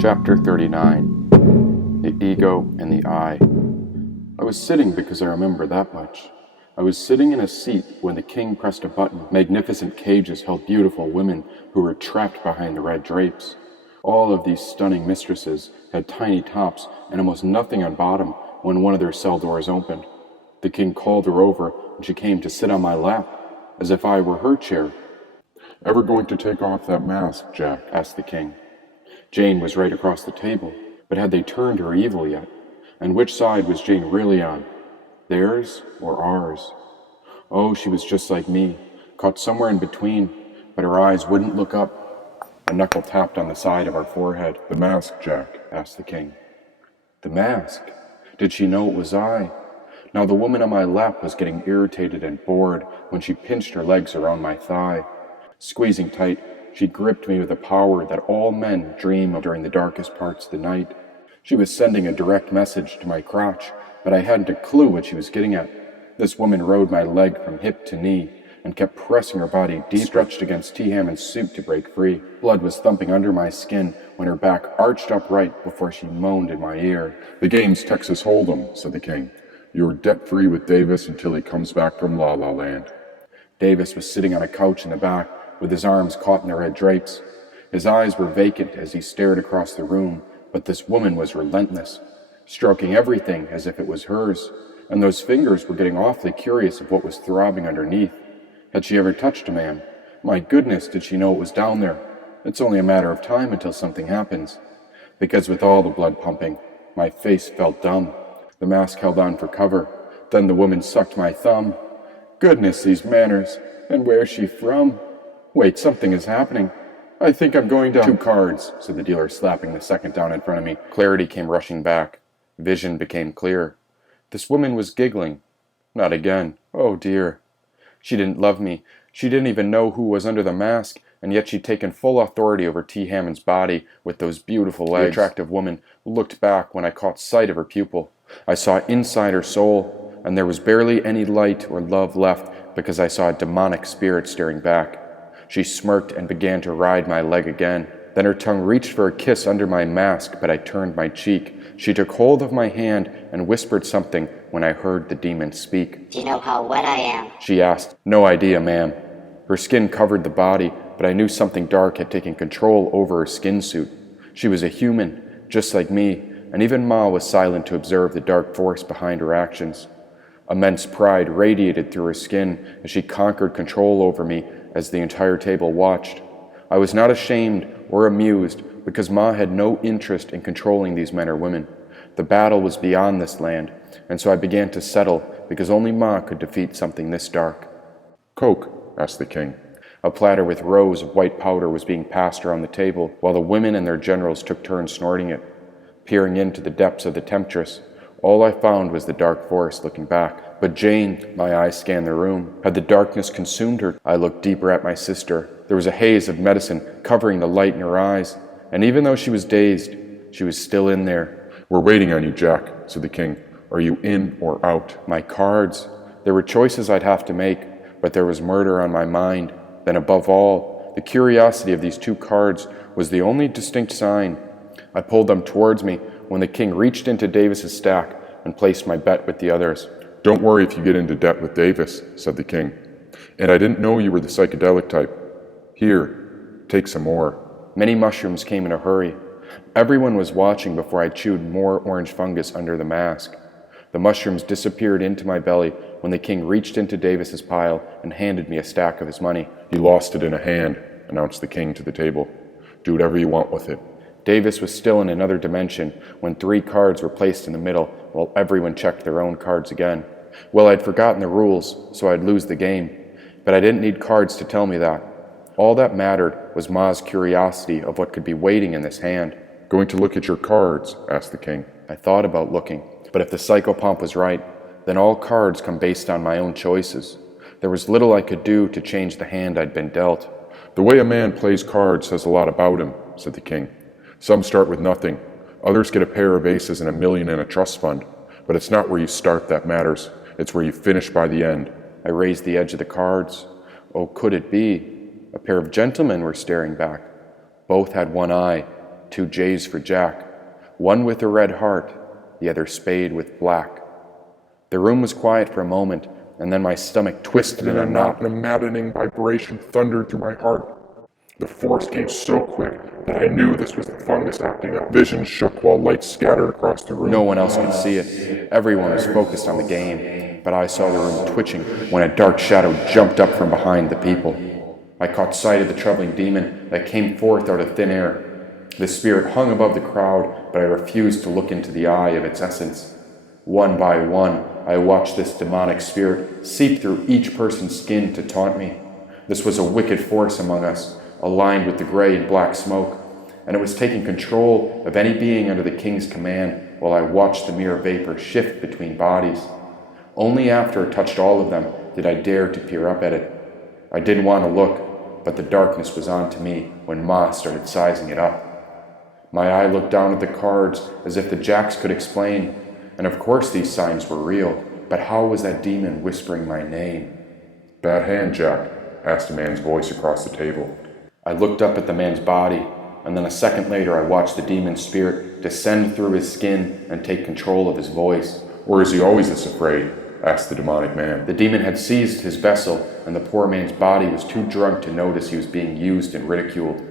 Chapter 39. The Ego and the I. I was sitting because I remember that much. I was sitting in a seat when the king pressed a button. Magnificent cages held beautiful women who were trapped behind the red drapes. All of these stunning mistresses had tiny tops and almost nothing on bottom when one of their cell doors opened. The king called her over, and she came to sit on my lap, as if I were her chair. "Ever going to take off that mask, Jack?" asked the king. Jane was right across the table, but had they turned her evil yet? And which side was Jane really on? Theirs or ours? Oh, she was just like me, caught somewhere in between, but her eyes wouldn't look up. A knuckle tapped on the side of our forehead. "The mask, Jack," asked the king. The mask? Did she know it was I? Now the woman on my lap was getting irritated and bored when she pinched her legs around my thigh. Squeezing tight, she gripped me with a power that all men dream of during the darkest parts of the night. She was sending a direct message to my crotch, but I hadn't a clue what she was getting at. This woman rode my leg from hip to knee and kept pressing her body deep, stretched against T. Hammond's suit to break free. Blood was thumping under my skin when her back arched upright before she moaned in my ear. "The game's Texas Hold'em," said the king. "You're debt-free with Davis until he comes back from La La Land." Davis was sitting on a couch in the back, with his arms caught in the red drapes. His eyes were vacant as he stared across the room, but this woman was relentless, stroking everything as if it was hers, and those fingers were getting awfully curious of what was throbbing underneath. Had she ever touched a man? My goodness, did she know it was down there? It's only a matter of time until something happens. Because with all the blood pumping, my face felt dumb. The mask held on for cover. Then the woman sucked my thumb. Goodness, these manners. And where's she from? Wait, something is happening. I think I'm going to... 2 cards, said the dealer, slapping the second down in front of me. Clarity came rushing back. Vision became clear. This woman was giggling. Not again. Oh, dear. She didn't love me. She didn't even know who was under the mask, and yet she'd taken full authority over T. Hammond's body with those beautiful legs. The attractive woman looked back when I caught sight of her pupil. I saw inside her soul, and there was barely any light or love left because I saw a demonic spirit staring back. She smirked and began to ride my leg again. Then her tongue reached for a kiss under my mask, but I turned my cheek. She took hold of my hand and whispered something when I heard the demon speak. "Do you know how wet I am?" She asked. No idea, ma'am. Her skin covered the body, but I knew something dark had taken control over her skin suit. She was a human, just like me, and even Ma was silent to observe the dark force behind her actions. Immense pride radiated through her skin as she conquered control over me as the entire table watched. I was not ashamed or amused because Ma had no interest in controlling these men or women. The battle was beyond this land, and so I began to settle because only Ma could defeat something this dark. "Coke?" asked the king. A platter with rows of white powder was being passed around the table while the women and their generals took turns snorting it. Peering into the depths of the temptress, all I found was the dark forest looking back. But Jane, my eyes scanned the room. Had the darkness consumed her? I looked deeper at my sister. There was a haze of medicine covering the light in her eyes, and even though she was dazed, she was still in there. "We're waiting on you, Jack," said the king. "Are you in or out?" My cards. There were choices I'd have to make, but there was murder on my mind. Then above all, the curiosity of these 2 cards was the only distinct sign. I pulled them towards me when the king reached into Davis's stack and placed my bet with the others. "Don't worry if you get into debt with Davis," said the king. "And I didn't know you were the psychedelic type. Here, take some more." Many mushrooms came in a hurry. Everyone was watching before I chewed more orange fungus under the mask. The mushrooms disappeared into my belly when the king reached into Davis's pile and handed me a stack of his money. "You lost it in a hand," announced the king to the table. "Do whatever you want with it." Davis was still in another dimension when 3 cards were placed in the middle while everyone checked their own cards again. Well, I'd forgotten the rules, so I'd lose the game. But I didn't need cards to tell me that. All that mattered was Ma's curiosity of what could be waiting in this hand. "Going to look at your cards?" asked the king. I thought about looking, but if the psychopomp was right, then all cards come based on my own choices. There was little I could do to change the hand I'd been dealt. "The way a man plays cards says a lot about him," said the king. "Some start with nothing. Others get a pair of aces and $1 million in a trust fund. But it's not where you start that matters. It's where you finish by the end." I raised the edge of the cards. Oh, could it be? A pair of gentlemen were staring back. Both had one eye. 2 J's for Jack, one with a red heart, the other spade with black. The room was quiet for a moment, and then my stomach twisted in a knot. And a maddening vibration thundered through my heart. The force came so quick that I knew this was the fungus acting up. Vision shook while light scattered across the room. No one else could see it. Everyone was focused on the game, but I saw the room twitching when a dark shadow jumped up from behind the people. I caught sight of the troubling demon that came forth out of thin air. The spirit hung above the crowd, but I refused to look into the eye of its essence. One by one, I watched this demonic spirit seep through each person's skin to taunt me. This was a wicked force among us, aligned with the gray and black smoke, and it was taking control of any being under the king's command while I watched the mere vapor shift between bodies. Only after it touched all of them did I dare to peer up at it. I didn't want to look, but the darkness was on to me when Ma started sizing it up. My eye looked down at the cards as if the jacks could explain, and of course these signs were real, but how was that demon whispering my name? Bad hand, Jack, asked a man's voice across the table. I looked up at the man's body, and then a second later I watched the demon spirit descend through his skin and take control of his voice. Or is he always this afraid? Asked the demonic man. The demon had seized his vessel, and the poor man's body was too drunk to notice he was being used and ridiculed.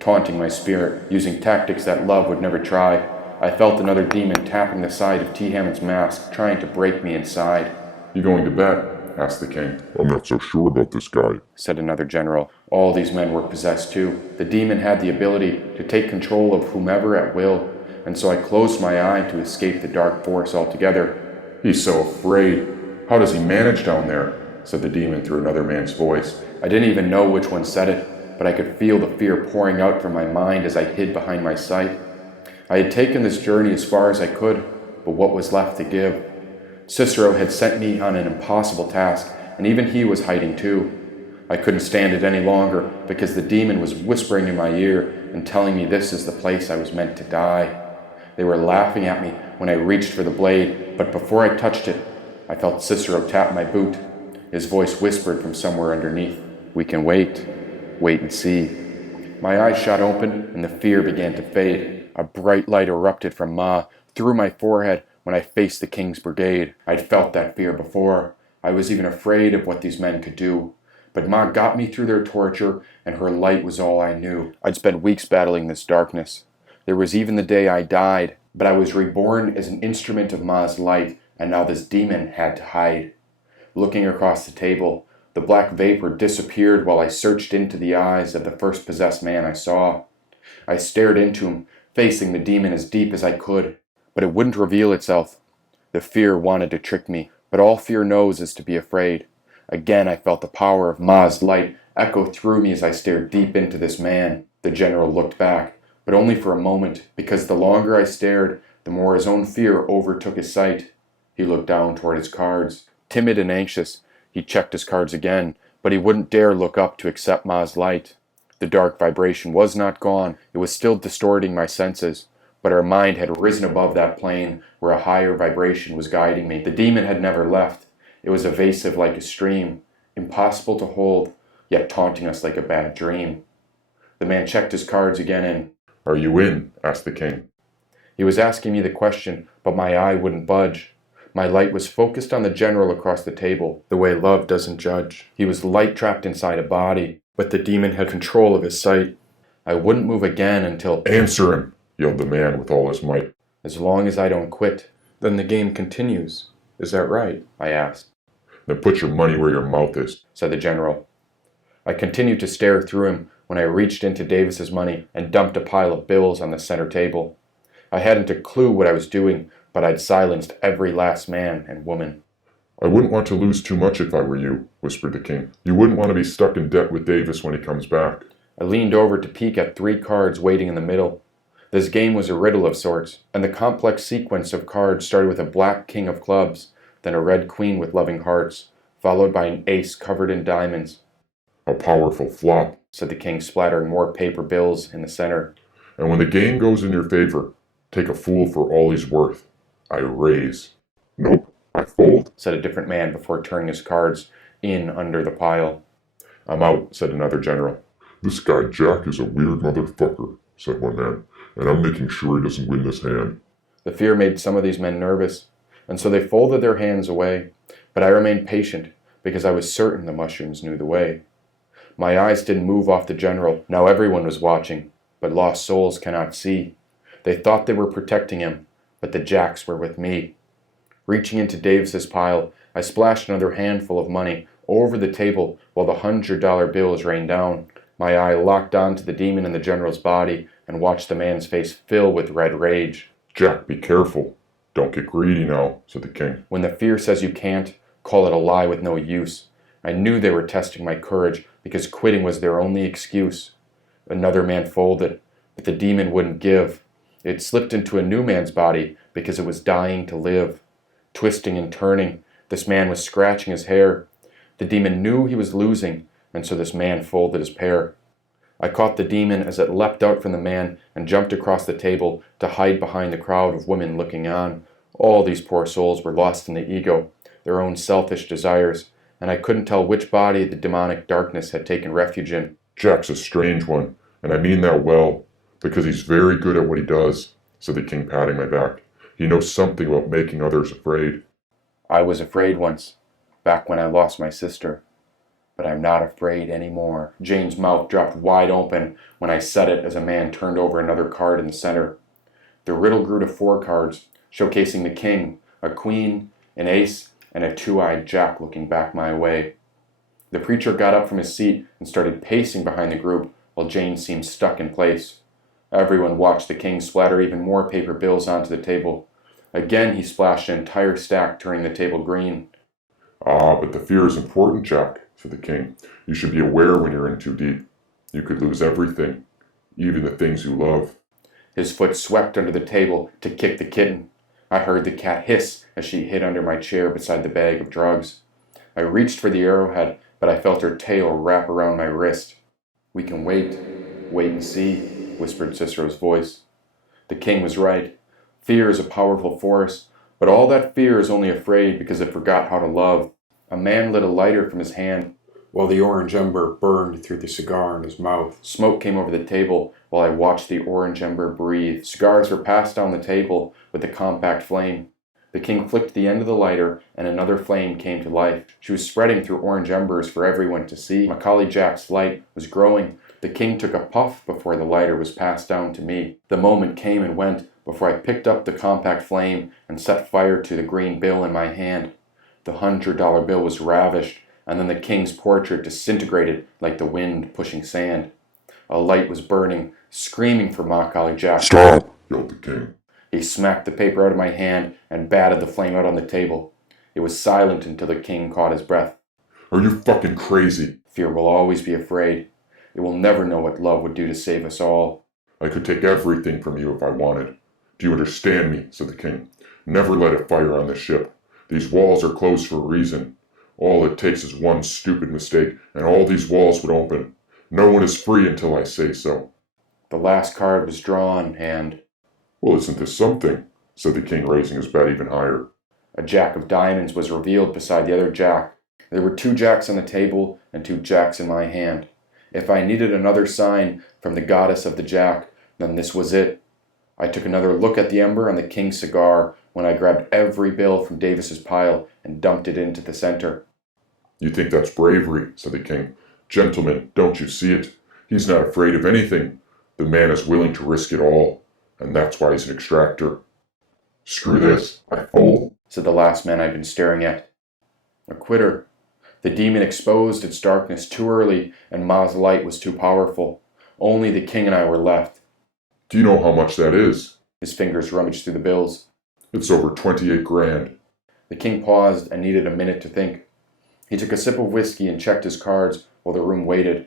Taunting my spirit, using tactics that love would never try, I felt another demon tapping the side of T. Hammond's mask, trying to break me inside. You going to bet? Asked the king. I'm not so sure about this guy, said another general. All these men were possessed too. The demon had the ability to take control of whomever at will, and so I closed my eye to escape the dark force altogether. He's so afraid. How does he manage down there? Said the demon through another man's voice. I didn't even know which one said it, but I could feel the fear pouring out from my mind as I hid behind my sight. I had taken this journey as far as I could, but what was left to give? Cicero had sent me on an impossible task, and even he was hiding too. I couldn't stand it any longer because the demon was whispering in my ear and telling me this is the place I was meant to die. They were laughing at me when I reached for the blade, but before I touched it, I felt Cicero tap my boot. His voice whispered from somewhere underneath, "We can wait and see." My eyes shot open and the fear began to fade. A bright light erupted from Ma through my forehead when I faced the king's brigade. I'd felt that fear before. I was even afraid of what these men could do. But Ma got me through their torture, and her light was all I knew. I'd spent weeks battling this darkness. There was even the day I died, but I was reborn as an instrument of Ma's light, and now this demon had to hide. Looking across the table, the black vapor disappeared while I searched into the eyes of the first possessed man I saw. I stared into him, facing the demon as deep as I could. But it wouldn't reveal itself. The fear wanted to trick me, but all fear knows is to be afraid. Again I felt the power of Ma's light echo through me as I stared deep into this man. The general looked back, but only for a moment, because the longer I stared, the more his own fear overtook his sight. He looked down toward his cards. Timid and anxious, he checked his cards again, but he wouldn't dare look up to accept Ma's light. The dark vibration was not gone. It was still distorting my senses. But our mind had risen above that plane where a higher vibration was guiding me. The demon had never left. It was evasive like a stream, impossible to hold, yet taunting us like a bad dream. The man checked his cards again and, "Are you in?" asked the king. He was asking me the question, but my eye wouldn't budge. My light was focused on the general across the table, the way love doesn't judge. He was light trapped inside a body, but the demon had control of his sight. I wouldn't move again until... "Answer him!" yelled the man with all his might. "As long as I don't quit, then the game continues. Is that right?" I asked. "Then put your money where your mouth is," said the general. I continued to stare through him when I reached into Davis's money and dumped a pile of bills on the center table. I hadn't a clue what I was doing, but I'd silenced every last man and woman. "I wouldn't want to lose too much if I were you," whispered the king. "You wouldn't want to be stuck in debt with Davis when he comes back." I leaned over to peek at 3 cards waiting in the middle. This game was a riddle of sorts, and the complex sequence of cards started with a black king of clubs, then a red queen with loving hearts, followed by an ace covered in diamonds. "A powerful flop," said the king, splattering more paper bills in the center. "And when the game goes in your favor, take a fool for all he's worth. I raise." Nope, I fold, said a different man before turning his cards in under the pile. "I'm out," said another general. This guy Jack is a weird motherfucker, said one man. and I'm making sure he doesn't win this hand. The fear made some of these men nervous, and so they folded their hands away, but I remained patient because I was certain the mushrooms knew the way. My eyes didn't move off the general. Now everyone was watching, but lost souls cannot see. They thought they were protecting him, but the jacks were with me. Reaching into Davis's pile, I splashed another handful of money over the table while the $100 bills rained down. My eye locked onto the demon in the general's body and watched the man's face fill with red rage. Jack, be careful. Don't get greedy now, said the king. When the fear says you can't, call it a lie with no use. I knew they were testing my courage because quitting was their only excuse. Another man folded, but the demon wouldn't give. It slipped into a new man's body because it was dying to live. Twisting and turning, this man was scratching his hair. The demon knew he was losing, and so this man folded his pair. I caught the demon as it leapt out from the man and jumped across the table to hide behind the crowd of women looking on. All these poor souls were lost in the ego, their own selfish desires, and I couldn't tell which body the demonic darkness had taken refuge in. Jack's a strange one, and I mean that well, because he's very good at what he does, said the king, patting my back. He knows something about making others afraid. I was afraid once, back when I lost my sister. But I'm not afraid anymore. Jane's mouth dropped wide open when I said it as a man turned over another card in the center. The riddle grew to 4 cards, showcasing the king, a queen, an ace, and a 2-eyed jack looking back my way. The preacher got up from his seat and started pacing behind the group while Jane seemed stuck in place. Everyone watched the king splatter even more paper bills onto the table. Again he splashed an entire stack, turning the table green. Ah, but the fear is important, Jack, said the king. You should be aware when you're in too deep. You could lose everything, even the things you love. His foot swept under the table to kick the kitten. I heard the cat hiss as she hid under my chair beside the bag of drugs. I reached for the arrowhead, but I felt her tail wrap around my wrist. We can wait and see, whispered Cicero's voice. The king was right. Fear is a powerful force, but all that fear is only afraid because it forgot how to love. A man lit a lighter from his hand, while the orange ember burned through the cigar in his mouth. Smoke came over the table while I watched the orange ember breathe. Cigars were passed down the table with the compact flame. The king flicked the end of the lighter, and another flame came to life. She was spreading through orange embers for everyone to see. Macaulay Jack's light was growing. The king took a puff before the lighter was passed down to me. The moment came and went before I picked up the compact flame and set fire to the green bill in my hand. The $100 bill was ravished, and then the king's portrait disintegrated like the wind pushing sand. A light was burning, screaming for Macaulay Jack. Stop, yelled the king. He smacked the paper out of my hand and batted the flame out on the table. It was silent until the king caught his breath. Are you fucking crazy? Fear will always be afraid. It will never know what love would do to save us all. I could take everything from you if I wanted. Do you understand me? Said the king. Never light a fire on this ship. These walls are closed for a reason. All it takes is one stupid mistake, and all these walls would open. No one is free until I say so. The last card was drawn, and Well, isn't this something? Said the king, raising his bet even higher. a jack of diamonds was revealed beside the other jack. There were 2 jacks on the table and 2 jacks in my hand. If I needed another sign from the goddess of the jack, then this was it. I took another look at the ember on the king's cigar when I grabbed every bill from Davis's pile and dumped it into the center. You think that's bravery, said the king. Gentlemen, don't you see it? He's not afraid of anything. The man is willing to risk it all, and that's why he's an extractor. Screw this, I fold. Said the last man I'd been staring at. A quitter. The demon exposed its darkness too early, and Ma's light was too powerful. Only the king and I were left. Do you know how much that is? His fingers rummaged through the bills. It's over 28 grand. The king paused and needed a minute to think. He took a sip of whiskey and checked his cards while the room waited.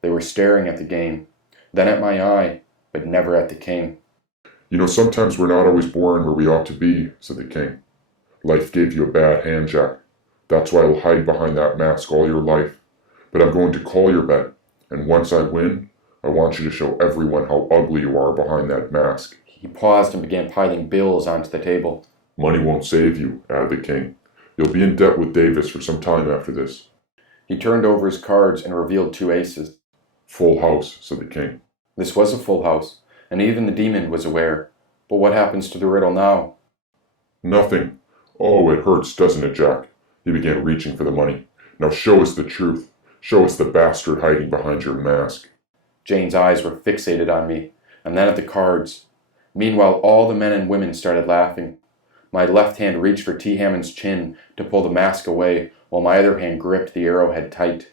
They were staring at the game, then at my eye, but never at the king. You know, sometimes we're not always born where we ought to be, said the king. Life gave you a bad hand, Jack. That's why I'll hide behind that mask all your life. But I'm going to call your bet, and once I win, I want you to show everyone how ugly you are behind that mask. He paused and began piling bills onto the table. Money won't save you, added the king. You'll be in debt with Davis for some time after this. He turned over his cards and revealed 2 aces. Full house, said the king. This was a full house, and even the demon was aware. But what happens to the riddle now? Nothing. Oh, it hurts, doesn't it, Jack? He began reaching for the money. Now show us the truth. Show us the bastard hiding behind your mask. Jane's eyes were fixated on me, and then at the cards. Meanwhile, all the men and women started laughing. My left hand reached for T. Hammond's chin to pull the mask away, while my other hand gripped the arrowhead tight.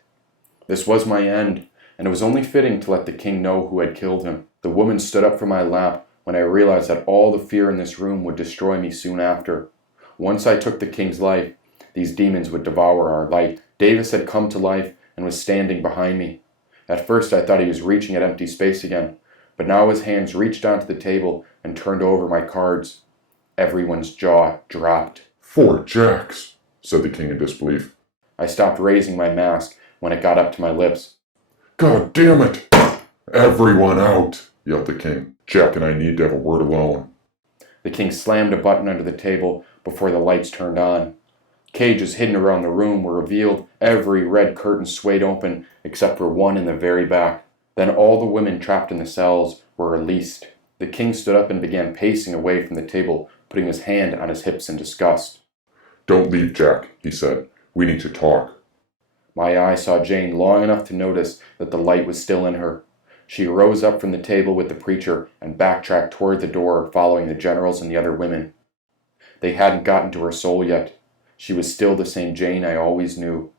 This was my end, and it was only fitting to let the king know who had killed him. The woman stood up from my lap when I realized that all the fear in this room would destroy me soon after. Once I took the king's life, these demons would devour our light. Davis had come to life and was standing behind me. At first I thought he was reaching at empty space again, but now his hands reached onto the table and turned over my cards. Everyone's jaw dropped. 4 jacks, said the king in disbelief. I stopped raising my mask when it got up to my lips. God damn it! Everyone out, yelled the king. Jack and I need to have a word alone. The king slammed a button under the table before the lights turned on. Cages hidden around the room were revealed. Every red curtain swayed open except for one in the very back. Then all the women trapped in the cells were released. The king stood up and began pacing away from the table, putting his hand on his hips in disgust. Don't leave, Jack, he said. We need to talk. My eye saw Jane long enough to notice that the light was still in her. She rose up from the table with the preacher and backtracked toward the door, following the generals and the other women. They hadn't gotten to her soul yet. She was still the same Jane I always knew.